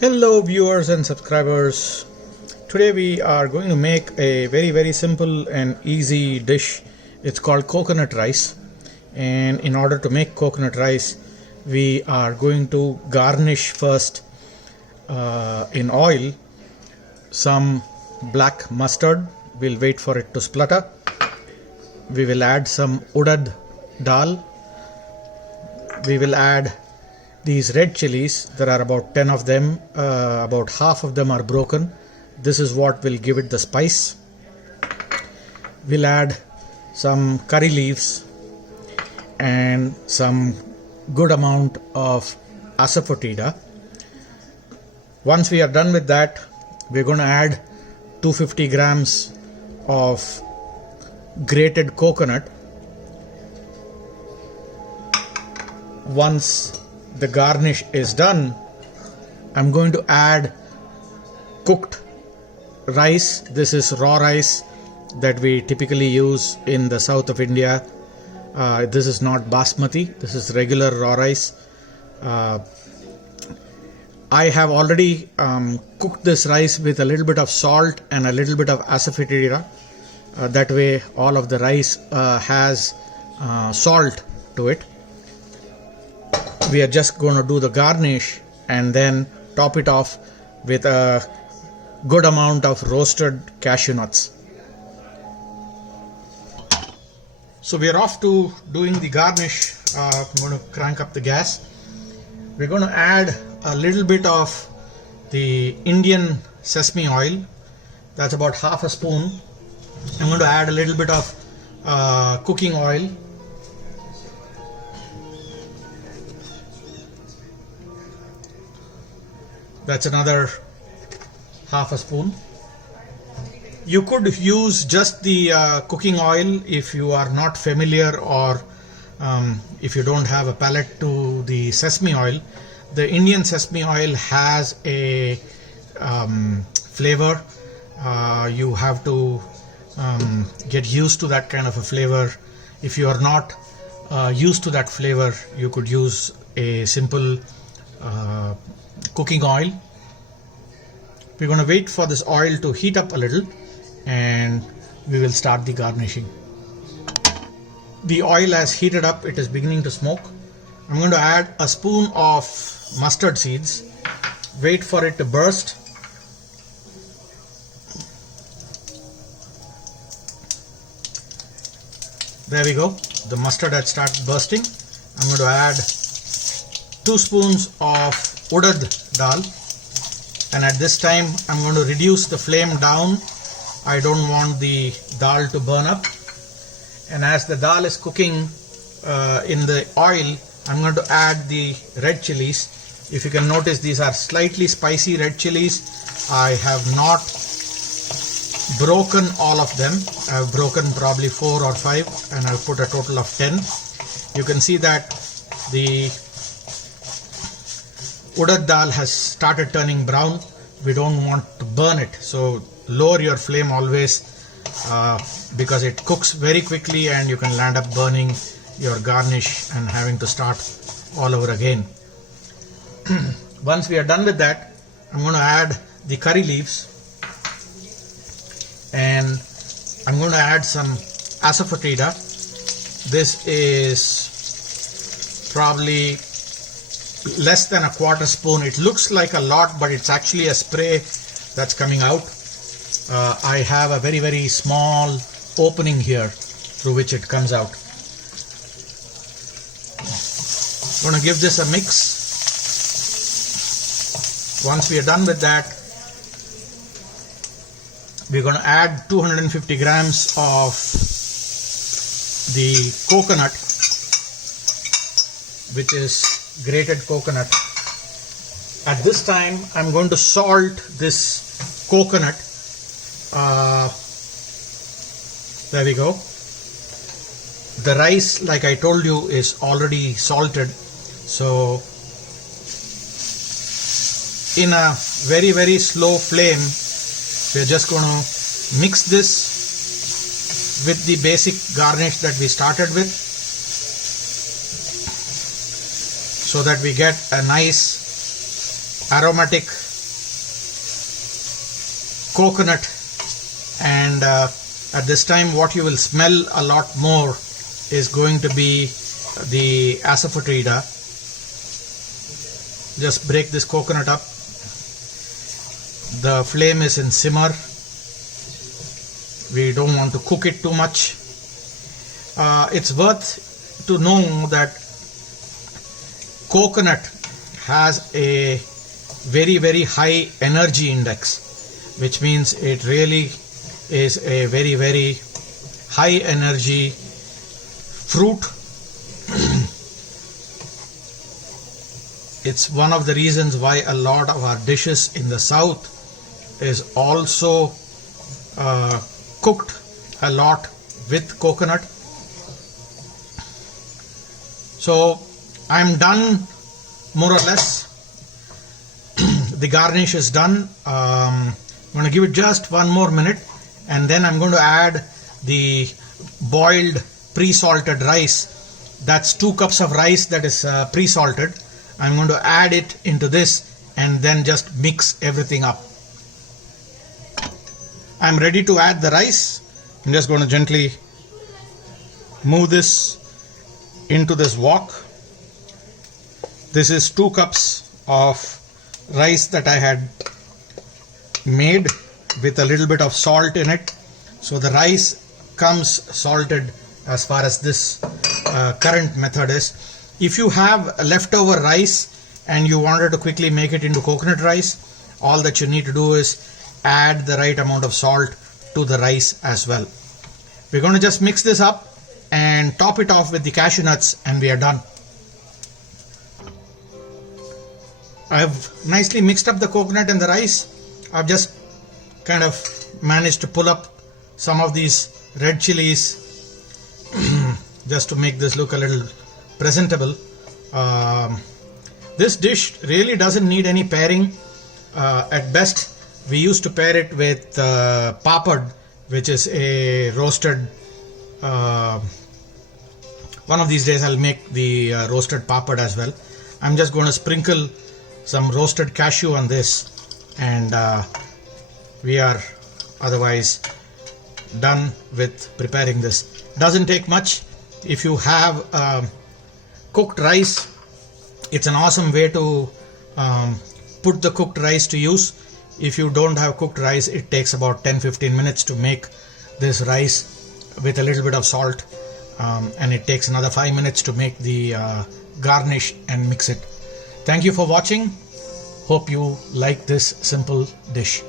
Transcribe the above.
Hello viewers and subscribers. Today we are going to make a very simple and easy dish. It's called coconut rice, and in order to make coconut rice we are going to garnish first in oil some black mustard. We'll wait for it to splutter. We will add some urad dal. We will add these red chilies. There are about 10 of them. About half of them are broken. This is what will give it the spice. We'll add some curry leaves and some good amount of asafoetida. Once we are done with that, we're going to add 250 grams of grated coconut. Once the garnish is done, I'm going to add cooked rice. This is raw rice that we typically use in the south of India. This is not basmati, this is regular raw rice. I have already cooked this rice with a little bit of salt and a little bit of asafoetida. That way all of the rice has salt to it. We are just going to do the garnish and then top it off with a good amount of roasted cashew nuts. So we are off to doing the garnish. I'm going to crank up the gas. We're going to add a little bit of the Indian sesame oil. That's about half a spoon. I'm going to add a little bit of cooking oil. That's another half a spoon. You could use just the cooking oil if you are not familiar, or if you don't have a palate to the sesame oil. The Indian sesame oil has a flavor. You have to get used to that kind of a flavor. If you are not used to that flavor, you could use a simple cooking oil. We're going to wait for this oil to heat up a little and we will start the garnishing. The oil has heated up, it is beginning to smoke. I'm going to add a spoon of mustard seeds. Wait for it to burst. There we go. The mustard had started bursting. I'm going to add 2 spoons of urad dal, and at this time I'm going to reduce the flame down. I don't want the dal to burn up, and as the dal is cooking in the oil, I'm going to add the red chilies. If you can notice, these are slightly spicy red chilies. I have not broken all of them. I've broken probably 4 or 5 and I've put a total of 10. You can see that the urad dal has started turning brown. We don't want to burn it, so lower your flame always, because it cooks very quickly and you can land up burning your garnish and having to start all over again. Once we are done with that, I'm going to add the curry leaves and I'm going to add some asafoetida. This is probably less than a quarter spoon. It looks like a lot, but it's actually a spray that's coming out. I have a very small opening here through which it comes out. I'm going to give this a mix. Once we are done with that, we're going to add 250 grams of the coconut, which is grated coconut. At this time I'm going to salt this coconut. There we go. The rice, like I told you, is already salted, so in a very slow flame we're just going to mix this with the basic garnish that we started with, so that we get a nice aromatic coconut, and at this time what you will smell a lot more is going to be the asafoetida. Just break this coconut up. The flame is in simmer. We don't want to cook it too much. It's worth to know that coconut has a very high energy index, which means it really is a very high energy fruit. It's one of the reasons why a lot of our dishes in the south is also cooked a lot with coconut. So I'm done more or less. The garnish is done. I'm going to give it just 1 more minute, and then I'm going to add the boiled pre-salted rice. That's 2 cups of rice that is pre-salted. I'm going to add it into this and then just mix everything up. I'm ready to add the rice. I'm just going to gently move this into this wok. This is 2 cups of rice that I had made with a little bit of salt in it. So the rice comes salted as far as this current method is. If you have leftover rice and you wanted to quickly make it into coconut rice, all that you need to do is add the right amount of salt to the rice as well. We're going to just mix this up and top it off with the cashew nuts, and we are done. I've nicely mixed up the coconut and the rice. I've just kind of managed to pull up some of these red chilies just to make this look a little presentable. This dish really doesn't need any pairing. At best, we used to pair it with papad, which is a roasted. One of these days I'll make the roasted papad as well. I'm just going to sprinkle some roasted cashew on this, and we are otherwise done with preparing this. Doesn't take much. If you have cooked rice, it's an awesome way to put the cooked rice to use. If you don't have cooked rice, it takes about 10-15 minutes to make this rice with a little bit of salt, and it takes another 5 minutes to make the garnish and mix it. Thank you for watching. Hope you like this simple dish.